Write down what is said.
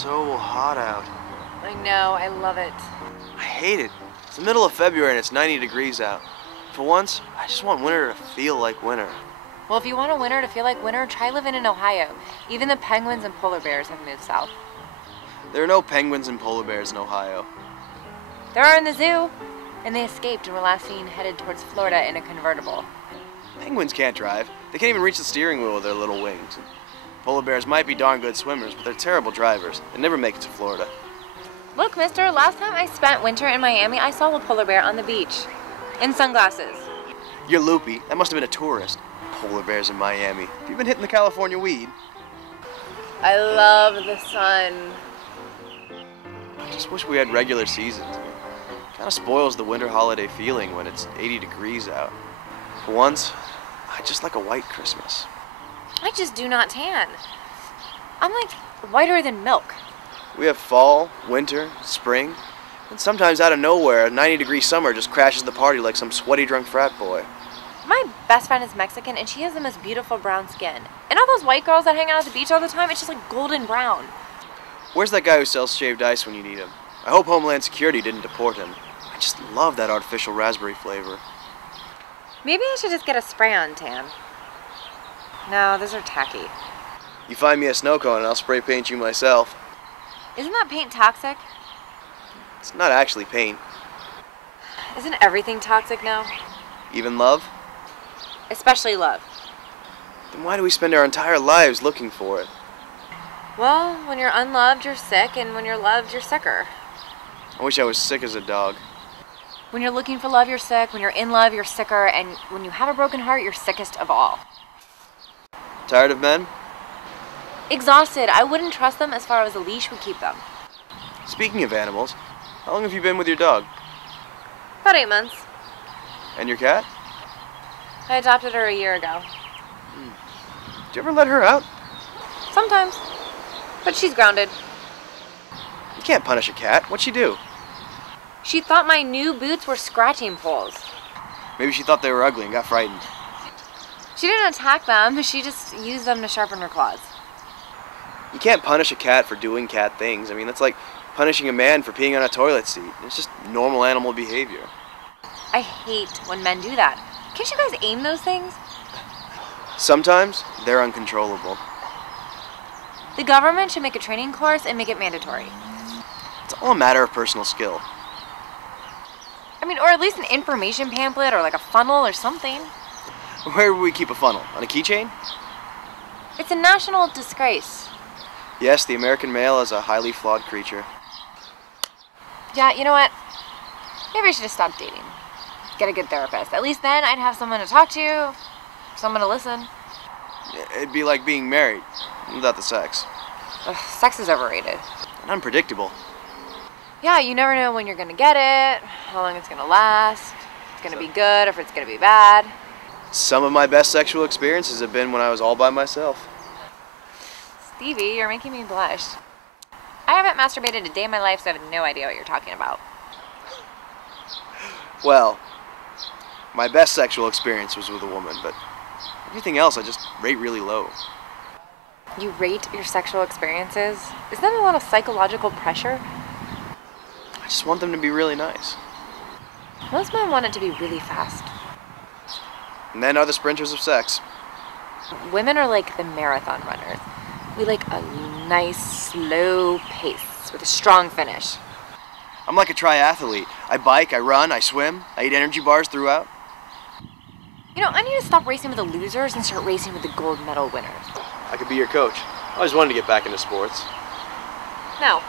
so hot out. I know, I love it. I hate it. It's the middle of February and it's 90 degrees out. For once, I just want winter to feel like winter. Well, if you want a winter to feel like winter, try living in Ohio. Even the penguins and polar bears have moved south. There are no penguins and polar bears in Ohio. There are in the zoo, and they escaped and were last seen headed towards Florida in a convertible. Penguins can't drive. They can't even reach the steering wheel with their little wings. Polar bears might be darn good swimmers, but they're terrible drivers. They never make it to Florida. Look, mister, last time I spent winter in Miami, I saw a polar bear on the beach. In sunglasses. You're loopy. That must have been a tourist. Polar bears in Miami. Have you been hitting the California weed? I love the sun. I just wish we had regular seasons. It kind of spoils the winter holiday feeling when it's 80 degrees out. For once, I just like a white Christmas. I just do not tan. I'm like whiter than milk. We have fall, winter, spring, and sometimes out of nowhere, a 90-degree summer just crashes the party like some sweaty drunk frat boy. My best friend is Mexican, and she has the most beautiful brown skin. And all those white girls that hang out at the beach all the time, it's just like golden brown. Where's that guy who sells shaved ice when you need him? I hope Homeland Security didn't deport him. I just love that artificial raspberry flavor. Maybe I should just get a spray-on tan. No, those are tacky. You find me a snow cone and I'll spray paint you myself. Isn't that paint toxic? It's not actually paint. Isn't everything toxic now? Even love? Especially love. Then why do we spend our entire lives looking for it? Well, when you're unloved, you're sick, and when you're loved, you're sicker. I wish I was sick as a dog. When you're looking for love, you're sick. When you're in love, you're sicker. And when you have a broken heart, you're sickest of all. Tired of men? Exhausted. I wouldn't trust them as far as a leash would keep them. Speaking of animals, how long have you been with your dog? About 8 months. And your cat? I adopted her a year ago. Did you ever let her out? Sometimes. But she's grounded. You can't punish a cat. What'd she do? She thought my new boots were scratching poles. Maybe she thought they were ugly and got frightened. She didn't attack them. She just used them to sharpen her claws. You can't punish a cat for doing cat things. I mean, that's like punishing a man for peeing on a toilet seat. It's just normal animal behavior. I hate when men do that. Can't you guys aim those things? Sometimes they're uncontrollable. The government should make a training course and make it mandatory. It's all a matter of personal skill. I mean, or at least an information pamphlet or like a funnel or something. Where would we keep a funnel? On a keychain? It's a national disgrace. Yes, the American male is a highly flawed creature. Yeah, you know what? Maybe I should just stop dating. Get a good therapist. At least then I'd have someone to talk to, someone to listen. It'd be like being married, without the sex. Ugh, sex is overrated. And unpredictable. Yeah, you never know when you're gonna get it, how long it's gonna last, if it's gonna be good, or if it's gonna be bad. Some of my best sexual experiences have been when I was all by myself. Stevie, you're making me blush. I haven't masturbated a day in my life, so I have no idea what you're talking about. Well, my best sexual experience was with a woman, but everything else I just rate really low. You rate your sexual experiences? Isn't that a lot of psychological pressure? I just want them to be really nice. Most men want it to be really fast. Men are the sprinters of sex. Women are like the marathon runners. We like a nice, slow pace with a strong finish. I'm like a triathlete. I bike, I run, I swim, I eat energy bars throughout. You know, I need to stop racing with the losers and start racing with the gold medal winners. I could be your coach. I always wanted to get back into sports. No.